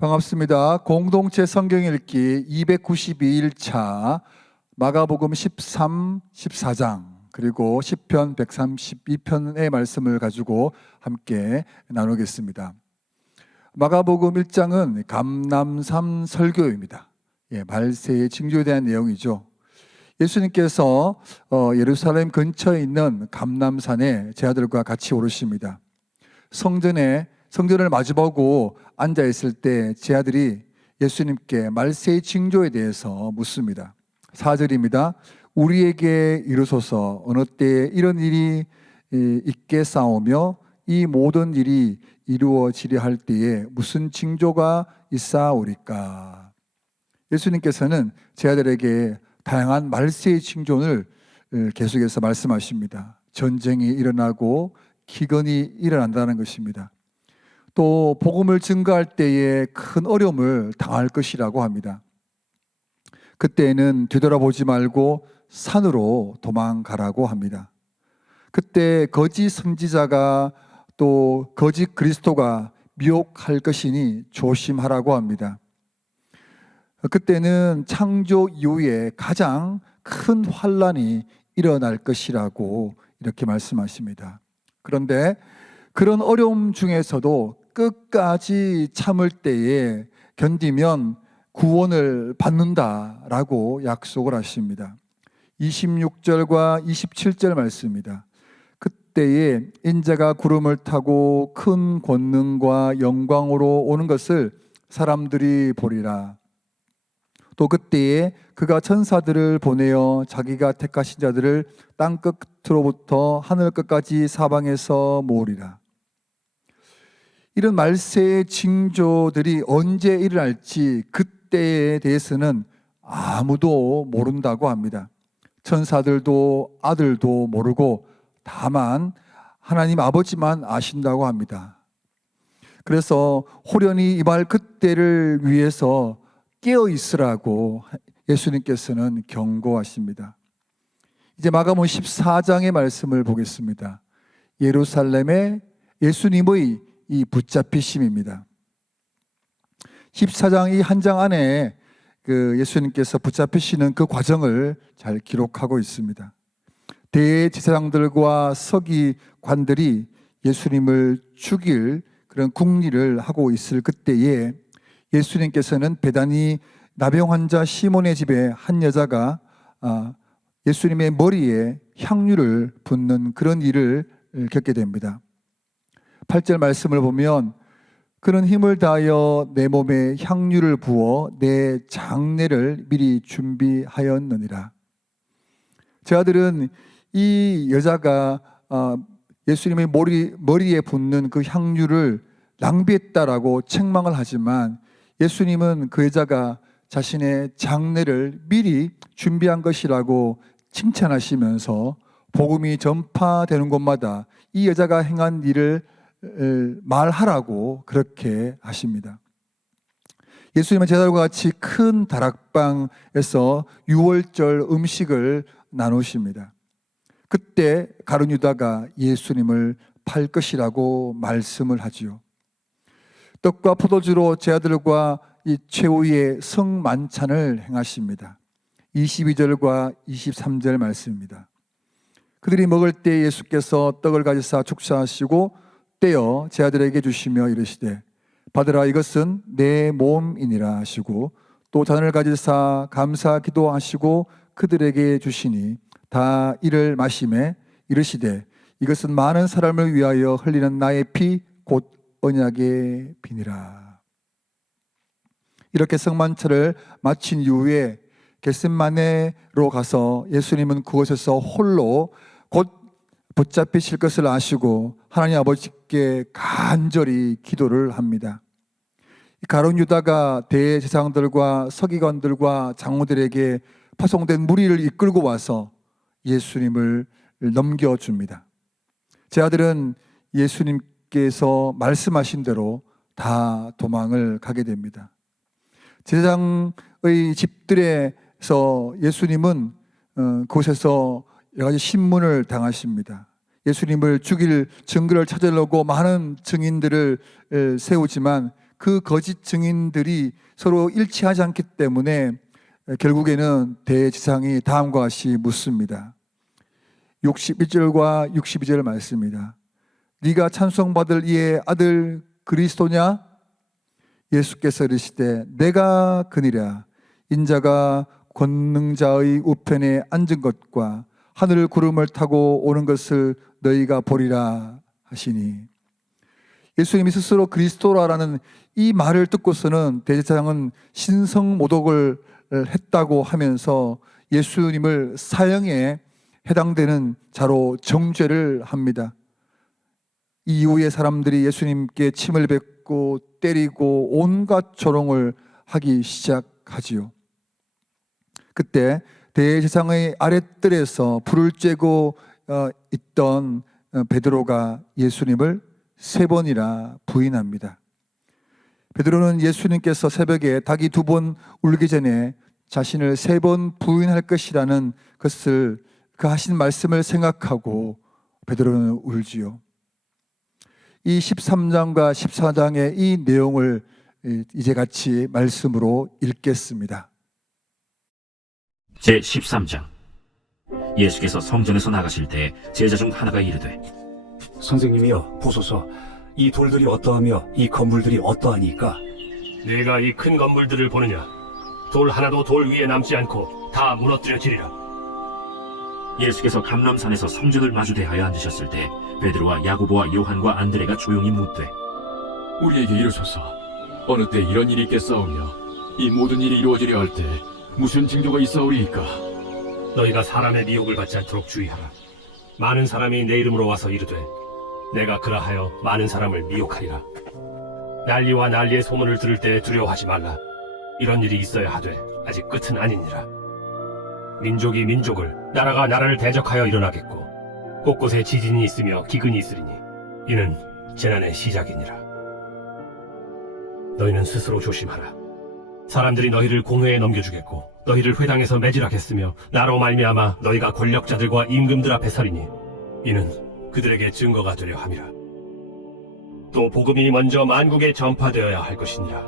반갑습니다. 공동체 성경 읽기 292일차 마가복음 13, 14장 그리고 시편 132편의 말씀을 가지고 함께 나누겠습니다. 마가복음 1장은 감람산 설교입니다. 말세의 징조에 대한 내용이죠. 예수님께서 예루살렘 근처에 있는 감람산에 제 아들과 같이 오르십니다. 성전을 마주보고 앉아 있을 때 제 아들이 예수님께 말세의 징조에 대해서 묻습니다. 4절입니다. 우리에게 이르소서 어느 때에 이런 일이 있겠사오며 이 모든 일이 이루어지려 할 때에 무슨 징조가 있사오리까. 예수님께서는 제 아들에게 다양한 말세의 징조를 계속해서 말씀하십니다. 전쟁이 일어나고 기근이 일어난다는 것입니다. 또 복음을 증거할 때에 큰 어려움을 당할 것이라고 합니다. 그때는 되돌아보지 말고 산으로 도망가라고 합니다. 그때 거짓 선지자가 또 거짓 그리스도가 미혹할 것이니 조심하라고 합니다. 그때는 창조 이후에 가장 큰 환란이 일어날 것이라고 이렇게 말씀하십니다. 그런데 그런 어려움 중에서도 끝까지 참을 때에 견디면 구원을 받는다라고 약속을 하십니다. 26절과 27절 말씀입니다. 그때에 인자가 구름을 타고 큰 권능과 영광으로 오는 것을 사람들이 보리라. 또 그때에 그가 천사들을 보내어 자기가 택하신 자들을 땅 끝으로부터 하늘 끝까지 사방에서 모으리라. 이런 말세의 징조들이 언제 일어날지 그때에 대해서는 아무도 모른다고 합니다. 천사들도 아들도 모르고 다만 하나님 아버지만 아신다고 합니다. 그래서 호련히 임할 그때를 위해서 깨어 있으라고 예수님께서는 경고하십니다. 이제 마가복음 14장의 말씀을 보겠습니다. 예루살렘의 예수님의 이 붙잡히심입니다. 14장 이 한 장 안에 예수님께서 붙잡히시는 그 과정을 잘 기록하고 있습니다. 대제사장들과 서기관들이 예수님을 죽일 그런 궁리를 하고 있을 그때에 예수님께서는 베다니 나병 환자 시몬의 집에 한 여자가 예수님의 머리에 향유를 붓는 그런 일을 겪게 됩니다. 8절 말씀을 보면 그는 힘을 다하여 내 몸에 향유를 부어 내 장례를 미리 준비하였느니라. 제 아들은 이 여자가 예수님의 머리에 붓는 그 향유를 낭비했다라고 책망을 하지만 예수님은 그 여자가 자신의 장례를 미리 준비한 것이라고 칭찬하시면서 복음이 전파되는 곳마다 이 여자가 행한 일을 말하라고 그렇게 하십니다. 예수님은 제자들과 같이 큰 다락방에서 유월절 음식을 나누십니다. 그때 가룟 유다가 예수님을 팔 것이라고 말씀을 하지요. 떡과 포도주로 제자들과 이 최후의 성만찬을 행하십니다. 22절과 23절 말씀입니다. 그들이 먹을 때 예수께서 떡을 가지사 축사하시고 떼어 제 아들에게 주시며 이르시되 받으라 이것은 내 몸이니라 하시고 또 잔을 가지사 감사 기도하시고 그들에게 주시니 다 이를 마시매 이르시되 이것은 많은 사람을 위하여 흘리는 나의 피 곧 언약의 피니라. 이렇게 성만찬을 마친 이후에 겟세마네로 가서 예수님은 그곳에서 홀로 곧 붙잡히실 것을 아시고 하나님 아버지께 간절히 기도를 합니다. 가룟 유다가 대제사장들과 서기관들과 장로들에게 파송된 무리를 이끌고 와서 예수님을 넘겨줍니다. 제 아들은 예수님께서 말씀하신 대로 다 도망을 가게 됩니다. 제사장의 집들에서 예수님은 그곳에서 여러 가지 신문을 당하십니다. 예수님을 죽일 증거를 찾으려고 많은 증인들을 세우지만 그 거짓 증인들이 서로 일치하지 않기 때문에 결국에는 대제사장이 다음과 같이 묻습니다. 61절과 62절 말씀입니다. 네가 찬송받을 이의 아들 그리스도냐? 예수께서 이르시되 내가 그니라. 인자가 권능자의 우편에 앉은 것과 하늘 구름을 타고 오는 것을 너희가 보리라 하시니, 예수님이 스스로 그리스도라는 이 말을 듣고서는 대제사장은 신성모독을 했다고 하면서 예수님을 사형에 해당되는 자로 정죄를 합니다. 이후에 사람들이 예수님께 침을 뱉고 때리고 온갖 조롱을 하기 시작하지요. 그때 대제사장의 아랫뜰에서 불을 쬐고 있던 베드로가 예수님을 3번이나 부인합니다. 베드로는 예수님께서 새벽에 닭이 2번 울기 전에 자신을 3번 부인할 것이라는 것을, 그 하신 말씀을 생각하고 베드로는 울지요. 이 13장과 14장의 이 내용을 이제 같이 말씀으로 읽겠습니다. 제13장. 예수께서 성전에서 나가실 때 제자 중 하나가 이르되, 선생님이여 보소서, 이 돌들이 어떠하며 이 건물들이 어떠하니까? 네가 이 큰 건물들을 보느냐? 돌 하나도 돌 위에 남지 않고 다 무너뜨려지리라. 예수께서 감람산에서 성전을 마주대하여 앉으셨을 때 베드로와 야고보와 요한과 안드레가 조용히 묻되, 우리에게 이르소서, 어느 때 이런 일이 있겠사오며 이 모든 일이 이루어지려 할 때 무슨 징조가 있사오리이까? 너희가 사람의 미혹을 받지 않도록 주의하라. 많은 사람이 내 이름으로 와서 이르되 내가 그라하여 많은 사람을 미혹하리라. 난리와 난리의 소문을 들을 때 두려워하지 말라. 이런 일이 있어야 하되 아직 끝은 아니니라. 민족이 민족을, 나라가 나라를 대적하여 일어나겠고 곳곳에 지진이 있으며 기근이 있으리니 이는 재난의 시작이니라. 너희는 스스로 조심하라. 사람들이 너희를 공회에 넘겨주겠고 너희를 회당에서 매질하겠으며 나로 말미암아 너희가 권력자들과 임금들 앞에 서리니 이는 그들에게 증거가 되려 함이라. 또 복음이 먼저 만국에 전파되어야 할 것이니라.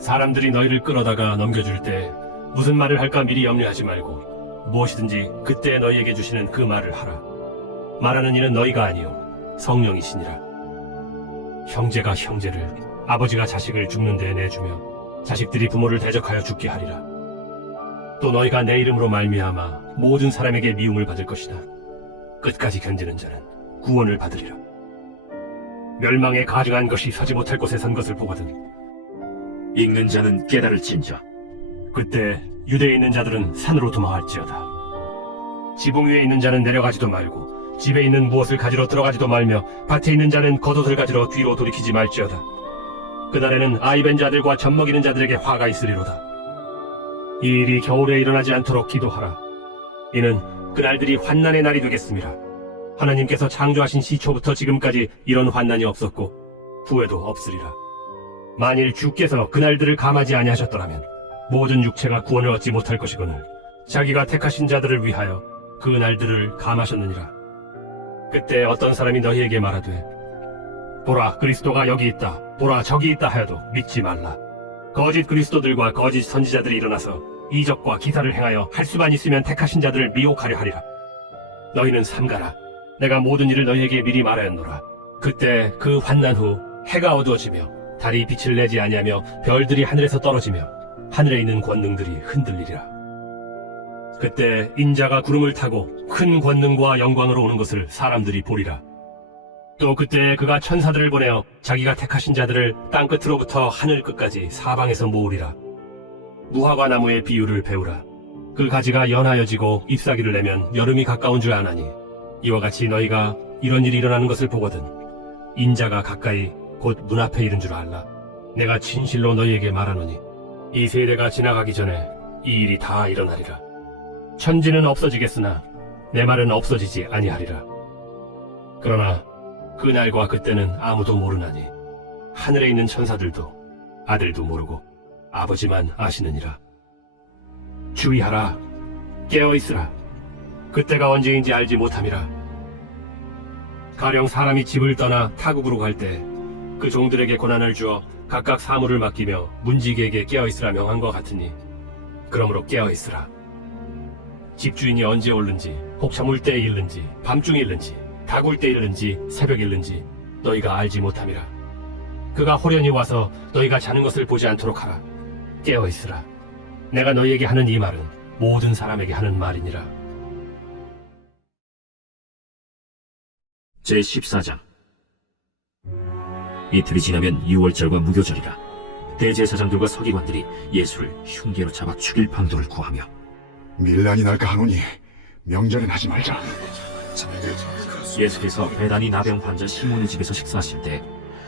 사람들이 너희를 끌어다가 넘겨줄 때 무슨 말을 할까 미리 염려하지 말고 무엇이든지 그때 너희에게 주시는 그 말을 하라. 말하는 이는 너희가 아니요 성령이시니라. 형제가 형제를, 아버지가 자식을 죽는 데에 내주며 자식들이 부모를 대적하여 죽게 하리라. 또 너희가 내 이름으로 말미암아 모든 사람에게 미움을 받을 것이다. 끝까지 견디는 자는 구원을 받으리라. 멸망에 가증한 것이 서지 못할 곳에 선 것을 보거든 읽는 자는 깨달을진저. 그때 유대에 있는 자들은 산으로 도망할지어다. 지붕 위에 있는 자는 내려가지도 말고 집에 있는 무엇을 가지러 들어가지도 말며 밭에 있는 자는 겉옷을 가지러 뒤로 돌이키지 말지어다. 그날에는 아이벤 자들과 젖먹이는 자들에게 화가 있으리로다. 이 일이 겨울에 일어나지 않도록 기도하라. 이는 그날들이 환난의 날이 되겠음이라. 하나님께서 창조하신 시초부터 지금까지 이런 환난이 없었고 후에도 없으리라. 만일 주께서 그날들을 감하지 아니하셨더라면 모든 육체가 구원을 얻지 못할 것이거늘 자기가 택하신 자들을 위하여 그 날들을 감하셨느니라. 그때 어떤 사람이 너희에게 말하되 보라 그리스도가 여기 있다, 보라 저기 있다 하여도 믿지 말라. 거짓 그리스도들과 거짓 선지자들이 일어나서 이적과 기사를 행하여 할 수만 있으면 택하신 자들을 미혹하려 하리라. 너희는 삼가라. 내가 모든 일을 너희에게 미리 말하였노라. 그때 그 환난 후 해가 어두워지며 달이 빛을 내지 아니하며 별들이 하늘에서 떨어지며 하늘에 있는 권능들이 흔들리리라. 그때 인자가 구름을 타고 큰 권능과 영광으로 오는 것을 사람들이 보리라. 또 그때 그가 천사들을 보내어 자기가 택하신 자들을 땅끝으로부터 하늘 끝까지 사방에서 모으리라. 무화과 나무의 비유를 배우라. 그 가지가 연하여지고 잎사귀를 내면 여름이 가까운 줄 아나니 이와 같이 너희가 이런 일이 일어나는 것을 보거든 인자가 가까이 곧 문 앞에 이른 줄 알라. 내가 진실로 너희에게 말하노니 이 세대가 지나가기 전에 이 일이 다 일어나리라. 천지는 없어지겠으나 내 말은 없어지지 아니하리라. 그러나 그날과 그때는 아무도 모르나니 하늘에 있는 천사들도 아들도 모르고 아버지만 아시느니라. 주의하라. 깨어있으라. 그때가 언제인지 알지 못함이라. 가령 사람이 집을 떠나 타국으로 갈 때 그 종들에게 고난을 주어 각각 사물을 맡기며 문지기에게 깨어있으라 명한 것 같으니 그러므로 깨어있으라. 집주인이 언제 올는지 혹 저물 때에 일는지 밤중에 일는지 다굴 때 일는지 새벽에 일는지 너희가 알지 못함이라. 그가 호련히 와서 너희가 자는 것을 보지 않도록 하라. 깨어있으라. 내가 너희에게 하는 이 말은 모든 사람에게 하는 말이니라. 제14장. 이틀이 지나면 유월절과 무교절이라. 대제사장들과 서기관들이 예수를 흉계로 잡아 죽일 방도를 구하며 밀란이 날까 하노니 명절엔 하지 말자. 예수께서 베다니 나병 환자 시몬의 집에서 식사하실 때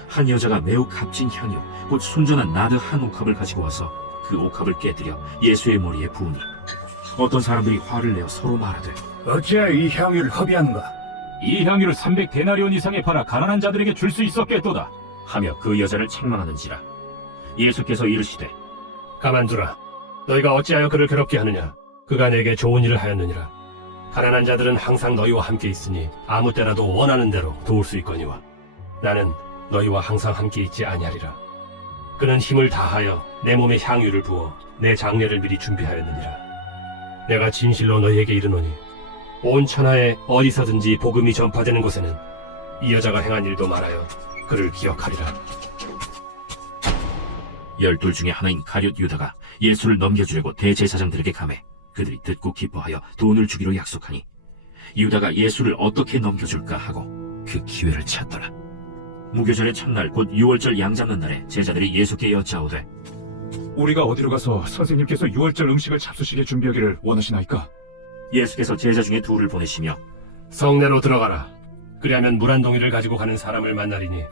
한 여자가 매우 값진 향유 곧 순전한 나드 한 옥합을 가지고 와서 그 옥합을 깨뜨려 예수의 머리에 부으니 어떤 사람들이 화를 내어 서로 말하되 어찌하여 이 향유를 허비하는가? 이 향유를 300데나리온 이상에 팔아 가난한 자들에게 줄 수 있었겠도다. 하며 그 여자를 책망하는지라. 예수께서 이르시되 가만두라. 너희가 어찌하여 그를 괴롭게 하느냐? 그가 내게 좋은 일을 하였느니라. 가난한 자들은 항상 너희와 함께 있으니 아무 때라도 원하는 대로 도울 수 있거니와 나는 너희와 항상 함께 있지 아니하리라. 그는 힘을 다하여 내 몸에 향유를 부어 내 장례를 미리 준비하였느니라. 내가 진실로 너희에게 이르노니 온 천하에 어디서든지 복음이 전파되는 곳에는 이 여자가 행한 일도 말하여 그를 기억하리라. 12 중에 하나인 가룟 유다가 예수를 넘겨주려고 대제사장들에게 감해 그들이 듣고 기뻐하여 돈을 주기로 약속하니 유다가 예수를 어떻게 넘겨줄까 하고 그 기회를 찾더라. 무교절의 첫날 곧 유월절 양 잡는 날에 제자들이 예수께 여짜오되 우리가 어디로 가서 선생님께서 유월절 음식을 잡수시게 준비하기를 원하시나이까? 예수께서 제자 중에 둘을 보내시며 성내로 들어가라. 그리하면 물 한 동이를 가지고 가는 사람을 만나리니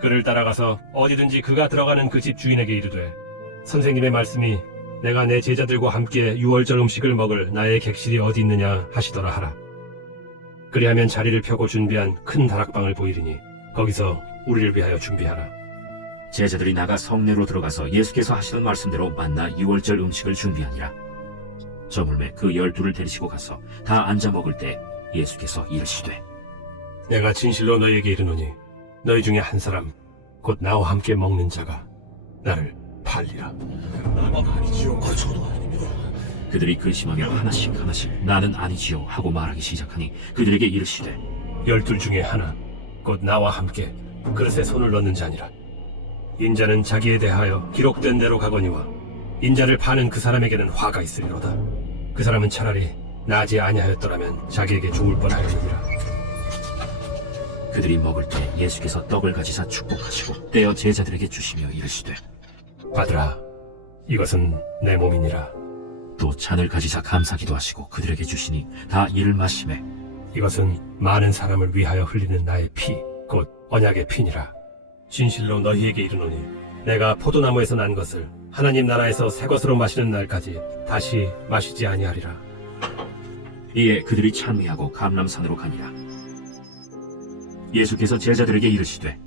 그를 따라가서 어디든지 그가 들어가는 그 집 주인에게 이르되 선생님의 말씀이 내가 내 제자들과 함께 유월절 음식을 먹을 나의 객실이 어디 있느냐 하시더라 하라. 그리하면 자리를 펴고 준비한 큰 다락방을 보이리니 거기서 우리를 위하여 준비하라. 제자들이 나가 성내로 들어가서 예수께서 하시던 말씀대로 만나 유월절 음식을 준비하니라. 저물매 그 12를 데리시고 가서 다 앉아 먹을 때 예수께서 이르시되 내가 진실로 너희에게 이르노니 너희 중에 한 사람 곧 나와 함께 먹는 자가 나를 팔리라. 그들이 근심하며 하나씩 나는 아니지요 하고 말하기 시작하니 그들에게 이르시되 12 중에 하나 곧 나와 함께 그릇에 손을 넣는 자니라. 인자는 자기에 대하여 기록된 대로 가거니와 인자를 파는 그 사람에게는 화가 있으리로다. 그 사람은 차라리 나지 아니하였더라면 자기에게 죽을 뻔하였느니라. 그들이 먹을 때 예수께서 떡을 가지사 축복하시고 떼어 제자들에게 주시며 이르시되 받으라. 이것은 내 몸이니라. 또 잔을 가지사 감사기도 하시고 그들에게 주시니 다 이를 마시매 이것은 많은 사람을 위하여 흘리는 나의 피, 곧 언약의 피니라. 진실로 너희에게 이르노니 내가 포도나무에서 난 것을 하나님 나라에서 새 것으로 마시는 날까지 다시 마시지 아니하리라. 이에 그들이 찬미하고 감람산으로 가니라. 예수께서 제자들에게 이르시되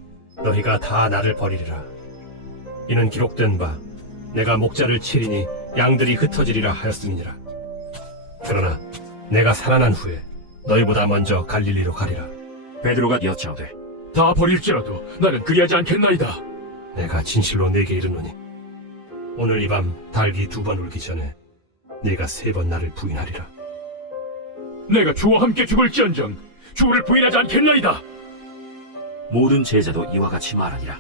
너희가 다 나를 버리리라. 이는 기록된 바 내가 목자를 치리니 양들이 흩어지리라 하였음이니라. 그러나 내가 살아난 후에 너희보다 먼저 갈릴리로 가리라. 베드로가 여짜오되 다 버릴지라도 나는 그리하지 않겠나이다. 내가 진실로 네게 이르노니 오늘 이 밤 닭이 2번 울기 전에 네가 3번 나를 부인하리라. 내가 주와 함께 죽을지언정 주를 부인하지 않겠나이다. 모든 제자도 이와 같이 말하니라.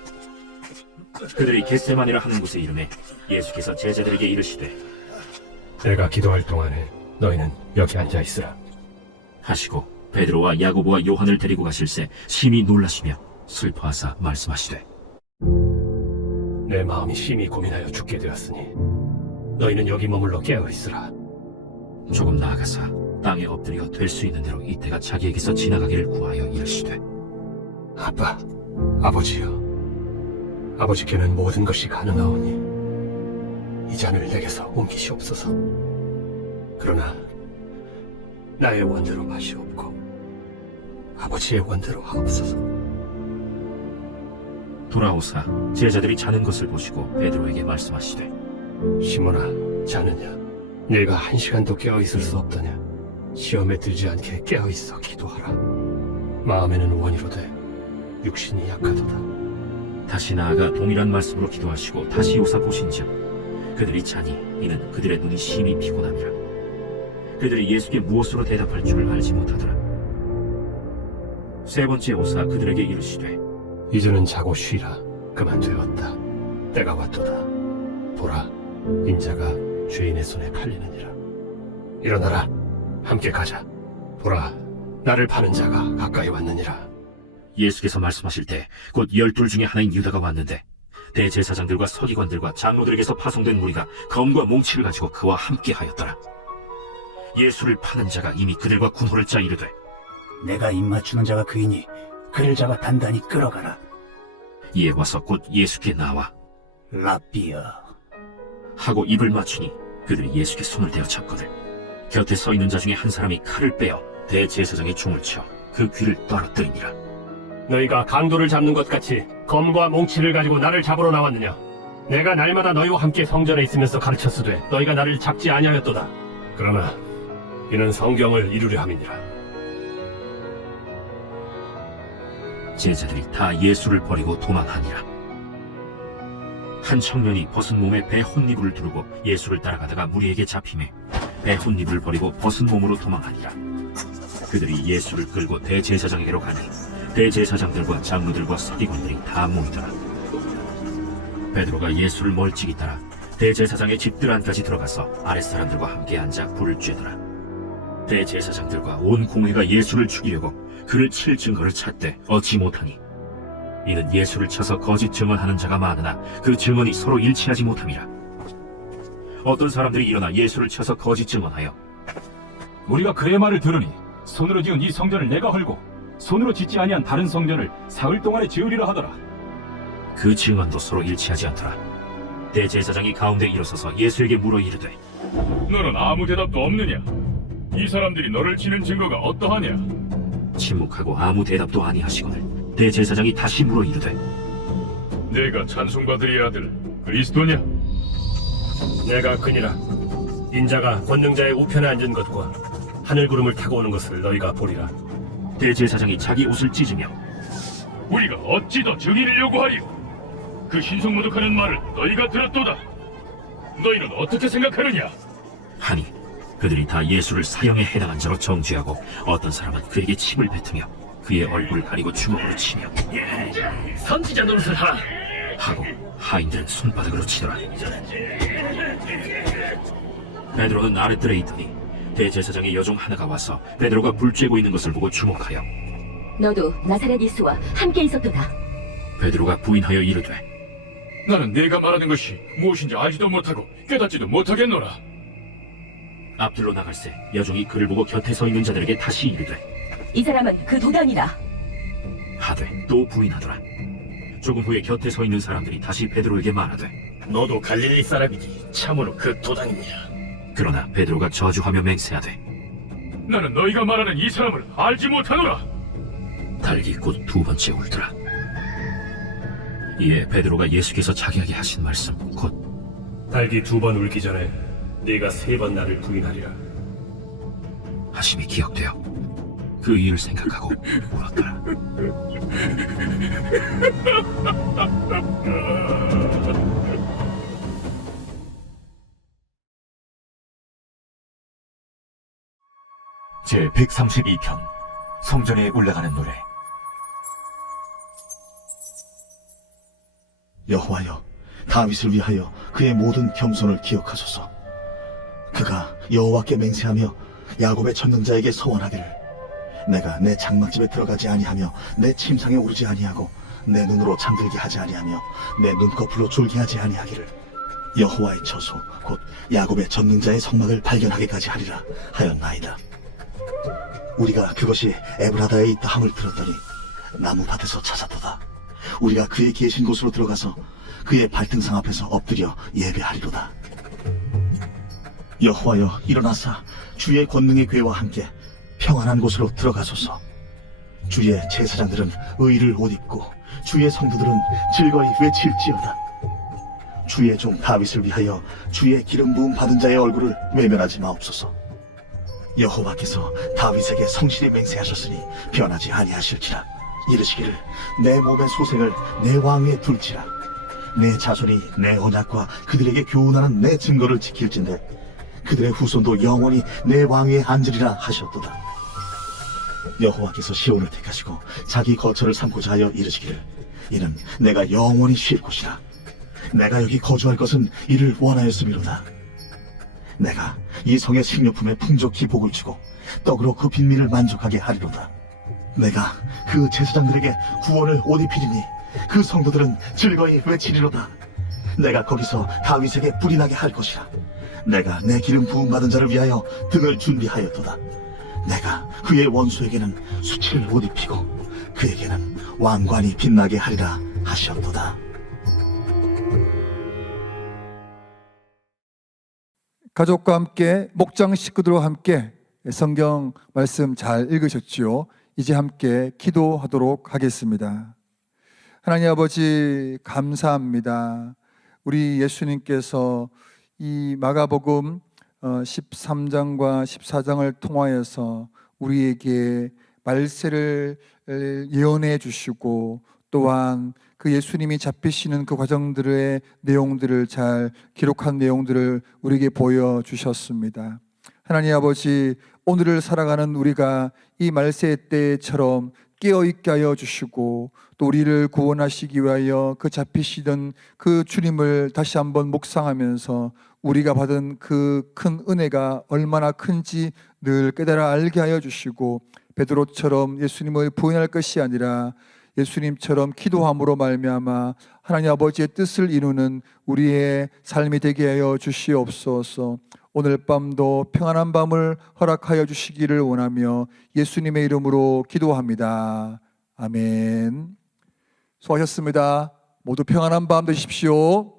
그들이 겟세마네라 하는 곳에 이르매 예수께서 제자들에게 이르시되 내가 기도할 동안에 너희는 여기 앉아 있으라 하시고 베드로와 야고보와 요한을 데리고 가실새 심히 놀라시며 슬퍼하사 말씀하시되 내 마음이 심히 고민하여 죽게 되었으니 너희는 여기 머물러 깨어 있으라. 조금 나아가사 땅에 엎드려 될 수 있는 대로 이때가 자기에게서 지나가기를 구하여 이르시되 아빠, 아버지여, 아버지께는 모든 것이 가능하오니 이 잔을 내게서 옮기시옵소서. 그러나 나의 원대로 마시옵고 아버지의 원대로 하옵소서. 돌아오사 제자들이 자는 것을 보시고 베드로에게 말씀하시되 시몬아, 자느냐? 네가 1시간도 깨어 있을 수 없더냐? 시험에 들지 않게 깨어 있어 기도하라. 마음에는 원이로되 육신이 약하도다. 다시 나아가 동일한 말씀으로 기도하시고 다시 오사 보신즉 그들이 자니 이는 그들의 눈이 심히 피곤함이라. 그들이 예수께 무엇으로 대답할 줄 알지 못하더라. 세 번째 오사 그들에게 이르시되 이제는 자고 쉬라. 그만 되었다. 때가 왔도다. 보라, 인자가 죄인의 손에 팔리느니라. 일어나라. 함께 가자. 보라, 나를 파는 자가 가까이 왔느니라. 예수께서 말씀하실 때 곧 12 중에 하나인 유다가 왔는데 대제사장들과 서기관들과 장로들에게서 파송된 무리가 검과 몽치를 가지고 그와 함께 하였더라. 예수를 파는 자가 이미 그들과 군호를 짜 이르되 내가 입맞추는 자가 그이니 그를 잡아 단단히 끌어가라. 이에 와서 곧 예수께 나와 라비어. 하고 입을 맞추니 그들이 예수께 손을 대어 잡거늘 곁에 서 있는 자 중에 한 사람이 칼을 빼어 대제사장의 총을 쳐 그 귀를 떨어뜨리니라. 너희가 강도를 잡는 것 같이 검과 몽치를 가지고 나를 잡으러 나왔느냐? 내가 날마다 너희와 함께 성전에 있으면서 가르쳤으되 너희가 나를 잡지 아니하였도다. 그러나 이는 성경을 이루려 함이니라. 제자들이 다 예수를 버리고 도망하니라. 한 청년이 벗은 몸에 배 혼니부를 두르고 예수를 따라가다가 무리에게 잡히매 배 혼니부를 버리고 벗은 몸으로 도망하니라. 그들이 예수를 끌고 대제사장에게로 가니 대제사장들과 장로들과 서기관들이 다 모이더라. 베드로가 예수를 멀찍이 따라 대제사장의 집들 안까지 들어가서 아랫사람들과 함께 앉아 불을 쬐더라. 대제사장들과 온 공회가 예수를 죽이려고 그를 칠 증거를 찾되 얻지 못하니 이는 예수를 쳐서 거짓 증언하는 자가 많으나 그 증언이 서로 일치하지 못함이라. 어떤 사람들이 일어나 예수를 쳐서 거짓 증언하여 우리가 그의 말을 들으니 손으로 지은 이 성전을 내가 헐고 손으로 짓지 아니한 다른 성전을 사흘 동안에 지으리라 하더라. 그 증언도 서로 일치하지 않더라. 대제사장이 가운데 일어서서 예수에게 물어 이르되 너는 아무 대답도 없느냐? 이 사람들이 너를 치는 증거가 어떠하냐? 침묵하고 아무 대답도 아니하시거늘 대제사장이 다시 물어 이르되 내가 찬송받으리 아들 그리스도냐? 내가 그니라. 인자가 권능자의 우편에 앉은 것과 하늘 구름을 타고 오는 것을 너희가 보리라. 대제사장이 자기 옷을 찢으며 우리가 어찌 더 증인을 요구하리요? 그 신성모독하는 말을 너희가 들었도다. 너희는 어떻게 생각하느냐? 하니 그들이 다 예수를 사형에 해당한 자로 정죄하고 어떤 사람은 그에게 침을 뱉으며 그의 얼굴을 가리고 주먹으로 치며 선지자 노릇을 하라 하고 하인들은 손바닥으로 치더라. 베드로는 아랫뜰에 있더니 대제사장의 여종 하나가 와서 베드로가 불 쬐고 있는 것을 보고 주목하여 너도 나사렛 예수와 함께 있었도다. 베드로가 부인하여 이르되 나는 네가 말하는 것이 무엇인지 알지도 못하고 깨닫지도 못하겠노라. 앞들로 나갈새 여종이 그를 보고 곁에 서 있는 자들에게 다시 이르되 이 사람은 그 도단이라. 하되 또 부인하더라. 조금 후에 곁에 서 있는 사람들이 다시 베드로에게 말하되 너도 갈릴리 사람이니 참으로 그 도단이니라. 그러나 베드로가 저주하며 맹세하되 나는 너희가 말하는 이 사람을 알지 못하노라. 달기 곧 두 번째 울더라. 이에 베드로가 예수께서 자기에게 하신 말씀 곧 달기 2번 울기 전에 네가 3번 나를 부인하리라. 하심이 기억되어 그 일을 생각하고 울었더라. 제 132편 성전에 올라가는 노래. 여호와여, 다윗을 위하여 그의 모든 겸손을 기억하소서. 그가 여호와께 맹세하며 야곱의 전능자에게 서원하기를 내가 내 장막집에 들어가지 아니하며 내 침상에 오르지 아니하고 내 눈으로 잠들게 하지 아니하며 내 눈꺼풀로 졸게 하지 아니하기를 여호와의 처소 곧 야곱의 전능자의 성막을 발견하기까지 하리라 하였나이다. 우리가 그것이 에브라다에 있다 함을 들었더니 나무밭에서 찾았도다. 우리가 그의 계신 곳으로 들어가서 그의 발등상 앞에서 엎드려 예배하리로다. 여호와여, 일어나사 주의 권능의 궤와 함께 평안한 곳으로 들어가소서. 주의 제사장들은 의를 옷 입고 주의 성도들은 즐거이 외칠지어다. 주의 종 다윗을 위하여 주의 기름 부음 받은 자의 얼굴을 외면하지 마옵소서. 여호와께서 다윗에게 성실히 맹세하셨으니 변하지 아니하실지라. 이르시기를 내 몸의 소생을 내 왕위에 둘지라. 내 자손이 내 언약과 그들에게 교훈하는 내 증거를 지킬진대 그들의 후손도 영원히 내 왕위에 앉으리라 하셨도다. 여호와께서 시온을 택하시고 자기 거처를 삼고자 하여 이르시기를 이는 내가 영원히 쉴 곳이라. 내가 여기 거주할 것은 이를 원하였음이로다. 내가 이 성의 식료품에 풍족히 복을 주고 떡으로 그 빈민을 만족하게 하리로다. 내가 그 제사장들에게 구원을 옷 입히리니 그 성도들은 즐거이 외치리로다. 내가 거기서 다윗에게 뿔이 나게 할 것이라. 내가 내 기름 부음 받은 자를 위하여 등을 준비하였도다. 내가 그의 원수에게는 수치를 옷 입히고 그에게는 왕관이 빛나게 하리라 하셨도다. 가족과 함께 목장 식구들과 함께 성경 말씀 잘 읽으셨지요? 이제 함께 기도하도록 하겠습니다. 하나님 아버지 감사합니다. 우리 예수님께서 이 마가복음 13장과 14장을 통하여서 우리에게 말세를 예언해 주시고 또한 그 예수님이 잡히시는 그 과정들의 내용들을 잘 기록한 내용들을 우리에게 보여주셨습니다. 하나님 아버지, 오늘을 살아가는 우리가 이 말세 때처럼 깨어있게 하여 주시고 또 우리를 구원하시기 위하여 그 잡히시던 그 주님을 다시 한번 묵상하면서 우리가 받은 그 큰 은혜가 얼마나 큰지 늘 깨달아 알게 하여 주시고 베드로처럼 예수님을 부인할 것이 아니라 예수님처럼 기도함으로 말미암아 하나님 아버지의 뜻을 이루는 우리의 삶이 되게 하여 주시옵소서. 오늘 밤도 평안한 밤을 허락하여 주시기를 원하며 예수님의 이름으로 기도합니다. 아멘. 수고하셨습니다. 모두 평안한 밤 되십시오.